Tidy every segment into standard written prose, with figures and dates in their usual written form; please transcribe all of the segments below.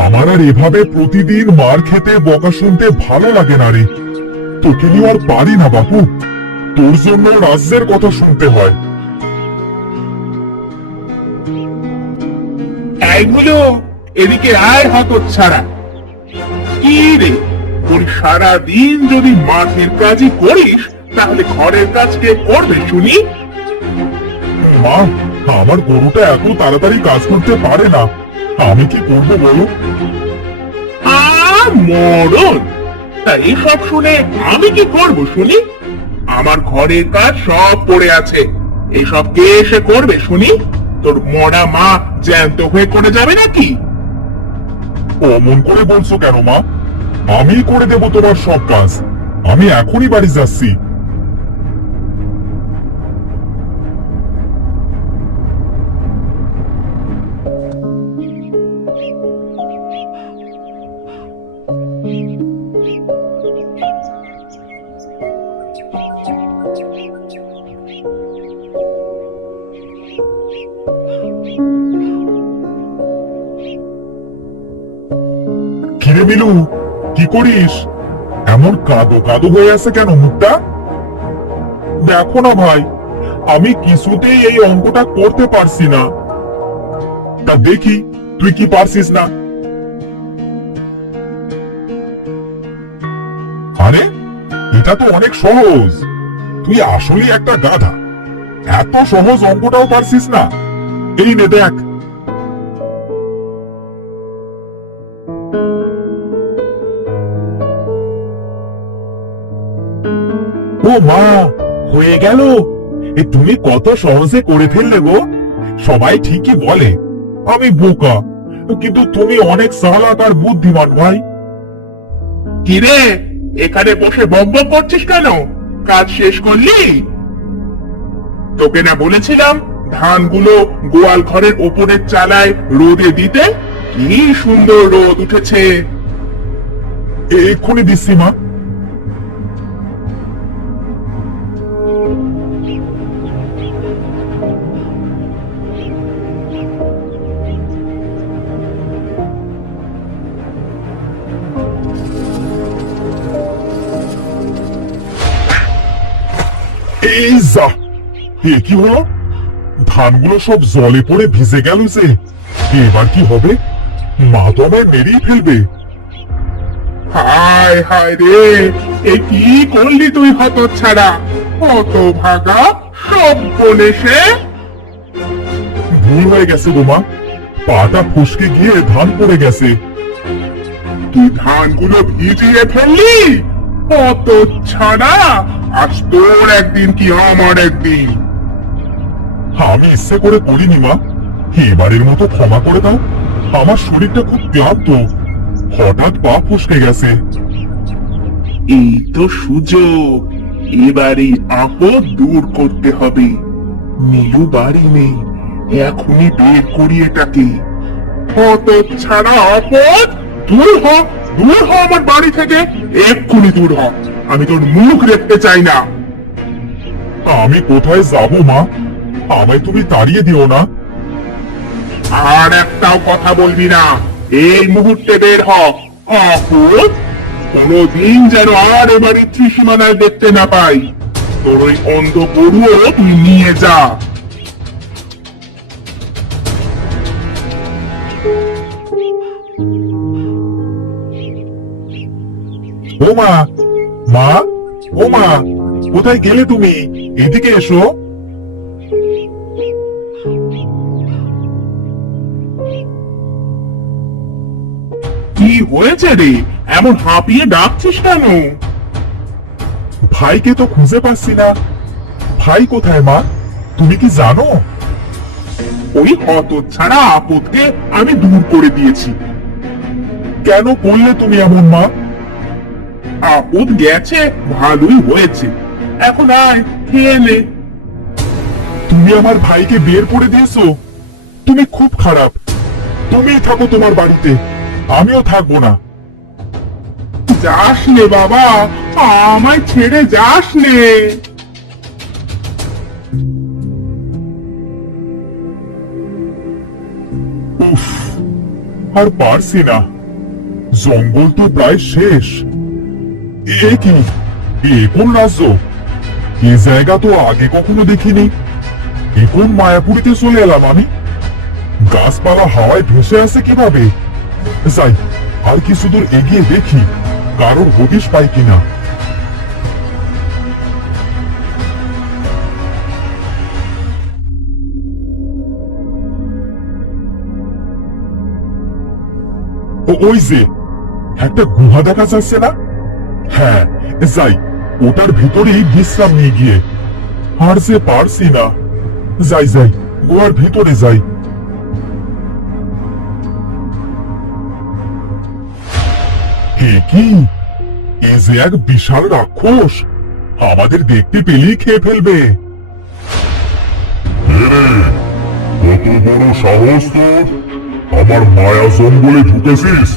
আমার আর এভাবে প্রতিদিন মার খেতে বকা শুনতে ভালো লাগে না রে। তোকে নিয়ে আর পারি না বাপু। তোর জন্য রাজ্যের কথা শুনতে হয়। এইগুলো এদিকে আয় হতচ্ছাড়া। কি রে, তুই সারাদিন যদি মাঠের কাজই করিস তাহলে ঘরের কাজ কে করবে শুনি? মা, আমার গরুটা এত তাড়াতাড়ি কাজ করতে পারে না। আমি কি করবো বলো? মরণ! তা এসব শুনে আমি কি করব শুনি? আমার ঘরের কাজ সব পড়ে আছে, এসব কে এসে করবে শুনি? তোর মরা মা জ্যান্ত হয়ে করে যাবে নাকি? অমন করে বলছো কেন মা? আমি করে দেব তোমার সব কাজ। আমি এখনই বাড়ি যাচ্ছি। কিরে মিলু, কি করিস? এমন কাদো কাদো হয়ে আছে কেন মুখটা? দেখো না ভাই, আমি কিছুতেই এই অঙ্কটা করতে পারছি না। তা দেখি তুই কি পারছিস না। আরে, এটা তো অনেক সহজ। তুই আসলে একটা গাধা। এত সহজ অঙ্কটাও পারছিস না। এই নে দেখ। ও মা, হয়ে গেল। তুমি কত সহজে করে ফেললে গো। সবাই ঠিকই বলে আমি বোকা, কিন্তু তুমি অনেক চালাক আর বুদ্ধিমান ভাই। কিরে, এখানে বসে বকবক করছিস কেন? কাজ শেষ করলি? তোকে না বলেছিলাম ধানগুলো গোয়াল ঘরের ওপরের চালায় রোদে দিতে? কি সুন্দর রোদ উঠেছে। এক্ষুনি দিচ্ছি মা। এই যা, এ কি হলো? ধানগুলো সব জলে পড়ে ভিজে গেল যে। এবার কি হবে? মা তো আমায় মেরেই ফেলবে। হায় হায় রে, এ কি করলি তুই হতচ্ছাড়া? কত ভাগা সব বলেছে। ভুল হয়ে গেছে গো মা, পাটা ফসকে গিয়ে ধান পড়ে গেছে। তুই ধানগুলো ভিজিয়ে ফেললি? হতচ্ছাড়া, আজ তোর একদিন কি আমার একদিন। আমি ইচ্ছে করে করিনি মা। এবারের মতো ক্ষমা করে দাও। আমার শরীরটা খুব ক্লান্ত, হঠাৎ পা ফসকে গেছে। এই তো সুযোগ, এবারে আপদ দূর করতে হবে। নীলু বাড়ি নেই, এখনই বের করি এটাকে। হতচ্ছাড়া আপদ, দূর হ, দূর হ আমার বাড়ি থেকে, এক্ষুনি দূর হ। আমি তোর মুখ দেখতে চাই না। আমি কোথায় যাব মা? আমায় তুমি তাড়িয়ে দিও না। আর একটাও কথা বলবি না, এই মুহূর্তে বের হ। আপদ, কোনদিন যেন আর এ বাড়ির ত্রিসীমানায় দেখতে না পাই। তোর ওই অন্ধ গরুও তুই নিয়ে যা। ও মা, মা, ও মা, কোথায় গেলে তুমি? এদিকে এসো। কি হয়েছে রে, এমন হাঁপিয়ে ডাকছিস কেন? ভাইকে তো খুঁজে পাচ্ছি না। ভাই কোথায় মা? তুমি কি জানো? ওই হতচ্ছাড়া আপদকে আমি দূর করে দিয়েছি। কেন করলে তুমি এমন মা? আপদ গেছে, ভালোই হয়েছে। এখন আয়, খেয়ে নে। তুমি আমার ভাইকে বের করে দিয়েছো। তুমি খুব খারাপ। তুমিই থাকো তোমার বাড়িতে, আমিও থাকবো না। যাস নে বাবা, আমায় ছেড়ে যাস নে। উফ, আর পারছি না, জঙ্গল তো প্রায় শেষ। এ কি, এ কোন রাজ্য? এ জায়গা তো আগে কখনো দেখিনি। এ কোন মায়াপুরীতে চলে এলাম আমি? গাছপালা হাওয়ায় ভেসে আছে কিভাবে? যাই, আর কিছু দূর এগিয়ে দেখি কারোর হদিশ পাই কিনা। ওই যে একটা গুহা দেখা যাচ্ছে না? হ্যাঁ, যাই, ওটার ভিতরেই বিশ্রাম নিয়ে গিয়ে। আর যে পারছি না, যাই যাই, গুহার ভিতরে যাই। কি, এ যে এক বিশাল রাক্ষস, আমাদের দেখতে পেলেই খেয়ে ফেলবে। কত বড় সাহস তোর! আমার মায়া জঙ্গলে ঢুকেছিস?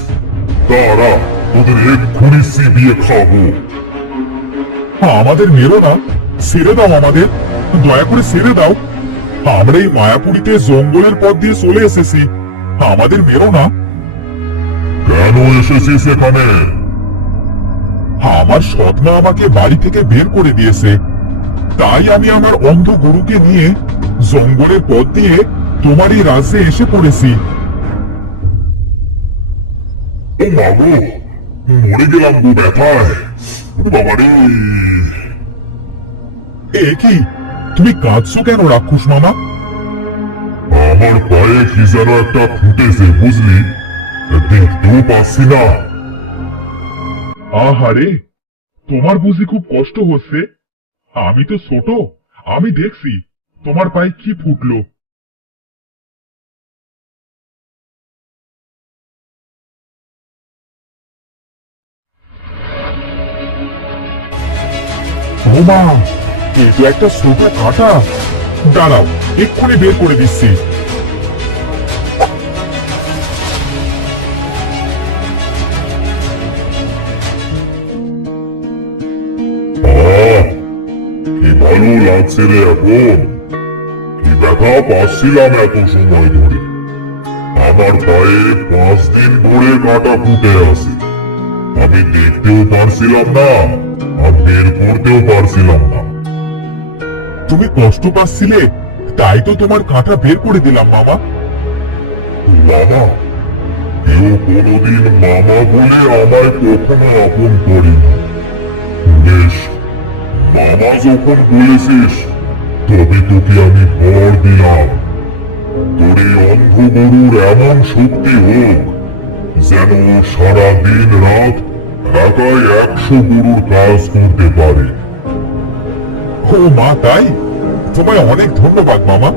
তারা তোদের এক্ষুনি চিবিয়ে খাবো। আমাদের মেরো না, ছেড়ে দাও আমাদের, দয়া করে ছেড়ে দাও। আমরা এই মায়াপুরীতে জঙ্গলের পথ দিয়ে চলে এসেছি, আমাদের মেরো না। কেন এসেছিস এখানে? আমার সৎমা আমাকে বাড়ি থেকে বের করে দিয়েছে, তাই আমি আমার অন্ধ গরুকে নিয়ে জঙ্গলের পথ দিয়ে তোমার এই রাজ্যে এসে পড়েছি। ও মাগো, মরে গেলাম গো ব্যথায়, বাবারে। এ কি, তুমি কাঁদছো কেন রাক্ষস মামা? আমার পায়ে কি যেন একটা ফুটেছে, বুঝলি? দেখতেও পাচ্ছি না। আহারে, তোমার বুঝি খুব কষ্ট হচ্ছে? আমি তো ছোট, আমি দেখছি তোমার পায়ে কি ফুটলো। ও মা, এই তো একটা ছোট কাঁটা। দাঁড়াও, এক্ষুনি বের করে দিচ্ছি। কি ভালো লাগছে রে এখন, কি ব্যথা পাচ্ছিলাম এত সময় ধরে। আমার পায়ে 5 দিন ধরে কাঁটা ফুটে আছে, আমি দেখতেও পারছিলাম না, আর বের করতেও পারছিলাম না। তুমি কষ্ট পাচ্ছিলে, তাই তো তোমার কাঁটা বের করে দিলাম মামা। মামা? কেউ কোনোদিন মামা বলে আমায় কখনো আপন করেনি। বেশ, মামা যখন বলেছিস, তবে তোকে আমি ভর দিলাম। তোর এই অন্ধ গরুর এমন শক্তি হোক যেন সারা দিন রাত একাই 100 গরুর কাজ করতে পারে। ও মা, তাই? তোমায় অনেক ধন্যবাদ মামা।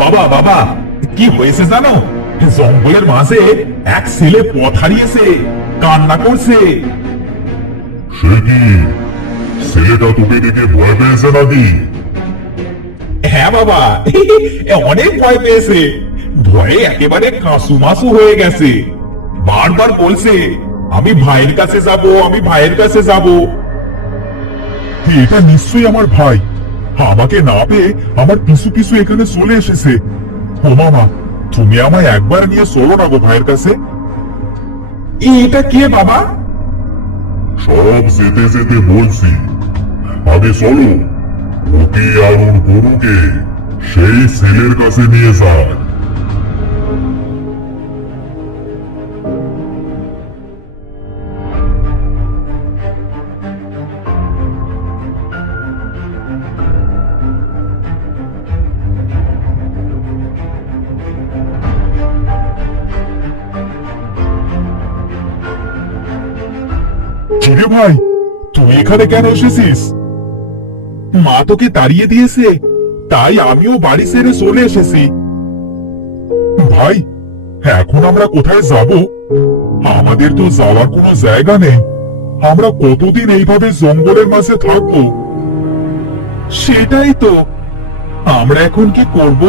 বাবা বাবা, কি হয়েছে জানো? জঙ্গলের মাঝে এক ছেলে পথ হারিয়েছে, কান্না করছে। সে কি, ছেলেটা তোকে দেখে ভয় পেয়েছে নাকি? হ্যাঁ বাবা, অনেক ভয় পেয়েছে, ভয়ে একেবারে কাঁসুমাসু হয়ে গেছে। বারবার বলছে আমি ভাইয়ের কাছে যাব, আমি ভাইয়ের কাছে যাব। এটা নিশ্চয়ই আমার ভাই, আমাকে না পেয়ে আমার পিছু পিছু এখানে চলে এসেছে। ও মামা, তুমি আমায় একবার নিয়ে চলো না গো ভাইয়ের কাছে। এটা কে বাবা? সব যেতে যেতে বলছি, আগে চলো, ওকে আর ওর গরুকে সেই ছেলের কাছে নিয়ে যায়। কিরে ভাই, তুই এখানে কেন এসেছিস? মা তোকে তাড়িয়ে দিয়েছে, তাই আমিও বাড়ি ছেড়ে চলে এসেছি। ভাই, এখন আমরা কোথায় যাব? আমাদের তো যাওয়ার কোনো জায়গা নেই, আমরা কতদিন এইভাবে জঙ্গলের মাঝে থাকবো? সেটাই তো, আমরা এখন কি করব?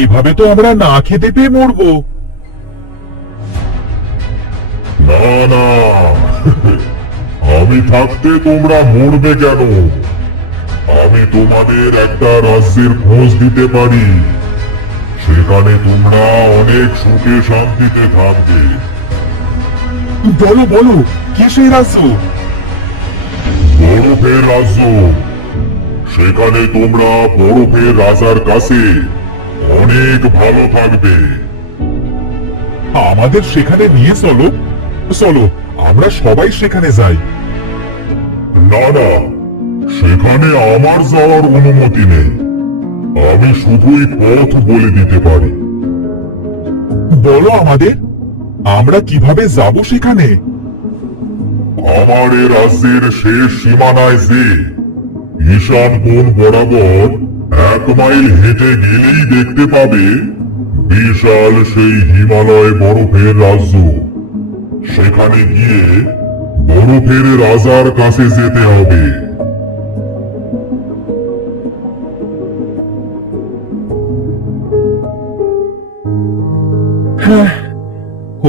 এইভাবে তো আমরা না খেতে পেয়ে মরবো। না না, আমি আমি থাকতে তোমরা মরবে কেন? আমি তোমাদের একটা রাজ্যের খোঁজ দিতে পারি, সেখানে তোমরা অনেক সুখে শান্তিতে থাকবে। বলো বলো, কি সেই রাজ্য? বরফের রাজ্য। সেখানে তোমরা বরফের রাজার কাছে অনেক ভালো থাকবে। আমাদের সেখানে নিয়ে চলো, চলো আমরা সবাই সেখানে যাই। না না, সেখানে আমার যাওয়ার অনুমতি নেই। আমি শুধুই পথ বলে দিতে পারি। বলো আমাদের, আমরা কিভাবে যাব সেখানে? আমার এ রাজ্যের শেষ সীমানায় যে ঈশান বন বরাবর 1 মাইল হেঁটে গেলেই দেখতে পাবে বিশাল সেই হিমালয় বরফের রাজ্য। সেখানে গিয়ে বরফের রাজার কাছে যেতে হবে।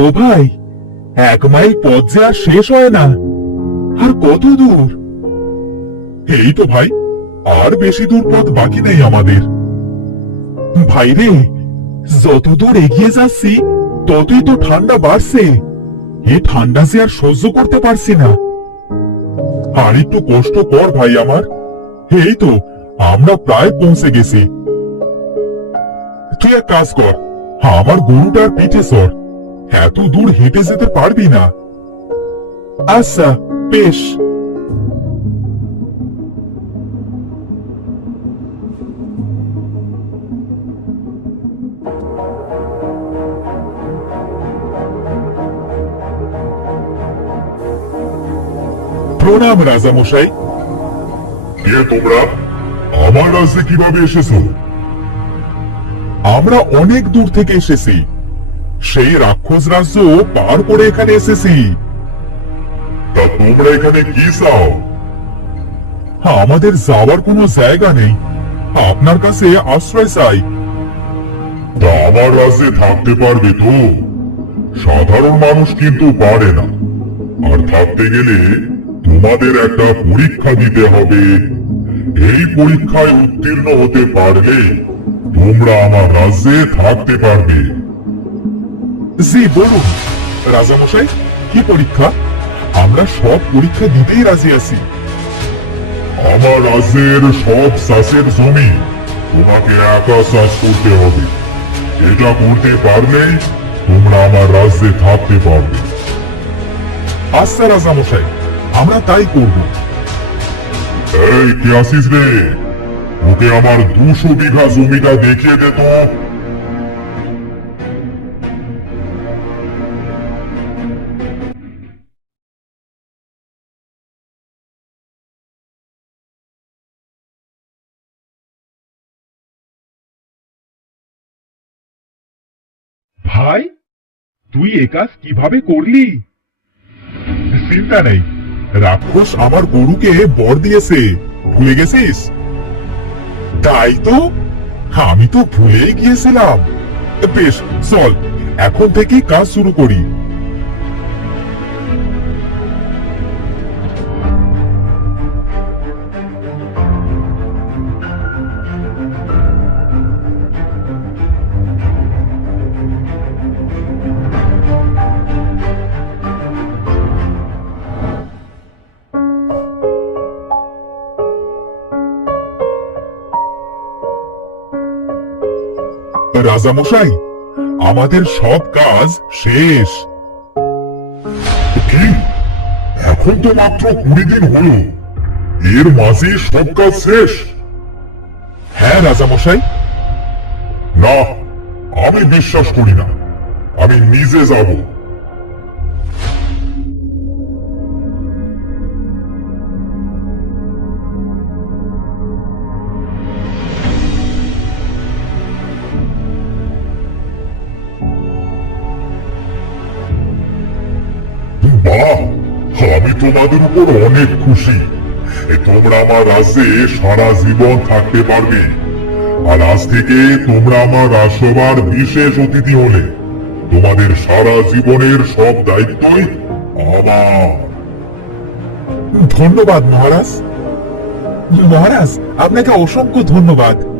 ও ভাই, 1 মাইল পথ যে আর শেষ হয় না। আর কত দূর? এই তো ভাই, আর বেশি দূর পথ বাকি নেই আমাদের। ভাই রে, যত দূর এগিয়ে যাচ্ছি ততই তো ঠান্ডা বাড়ছে। এই ঠান্ডা যে আর সহ্য করতে পারছি না। আর একটু কষ্ট কর ভাই আমার। এই তো আমরা প্রায় পৌঁছে গেছি। তুই এক কাজ কর, আমার গরুটার পিঠে চড়। এত দূর হেঁটে যেতে পারবি না। আচ্ছা বেশ। প্রণাম রাজা মশাই। কে তোমরা? আমার রাজ্যে কিভাবে এসেছো? আমরা অনেক দূর থেকে এসেছি। সেই রাক্ষস রাজ্য পার করে এখানে এসেছি। তা তোমরা এখানে কি চাও? আমাদের যাওয়ার কোনো জায়গা নেই, আপনার কাছে আশ্রয় চাই। তা আমার রাজ্যে থাকতে পারবে তো? সাধারণ মানুষ কিন্তু পারে না। আর থাকতে গেলে তোমাদের একটা পরীক্ষা দিতে হবে। এই পরীক্ষায় উত্তীর্ণ হতে পারলে তোমরা আমার রাজ্যে থাকতে পারবে। জি বলুন রাজামশাই, কি পরীক্ষা? আমরা সব পরীক্ষা দিতেই রাজি আছি। আমার রাজ্যের সব চাষের জমি তোমাকে একা চাষ করতে হবে। এটা করতে পারলেই তোমরা আমার রাজ্যে থাকতে পারবে। আচ্ছা রাজামশাই, আমরা তাই করব। এই কে আসিস রে? ওকে আমার 200 বিঘা জমিটা দেখিয়ে দে তো। ভাই, তুই এ কাজ কিভাবে করলি? চিন্তা নেই, রাক্ষস আমার গরুকে বর দিয়েছে, ভুলে গেছিস? তাই তো, আমি তো ভুলেই গিয়েছিলাম। বেশ, চল এখন থেকেই কাজ শুরু করি। রাজামশাই, আমাদের সব কাজ শেষ। কি? এখন তো মাত্র 20 দিন হলো, এর মাঝে সব কাজ শেষ? হ্যাঁ রাজামশাই। না, আমি বিশ্বাস করি না। আমি নিজে যাব। বাহ, আমি তোমাদের উপর অনেক খুশি। তোমরা আমার রাজ্যে সারা জীবন থাকতে পারবে। আর আজ থেকে তোমরা আমার রাজসভার বিশেষ অতিথি হলে তোমাদের সারা জীবনের সব দায়িত্বই আমার। ধন্যবাদ মহারাজ। মহারাজ, আপনাকে অসংখ্য ধন্যবাদ।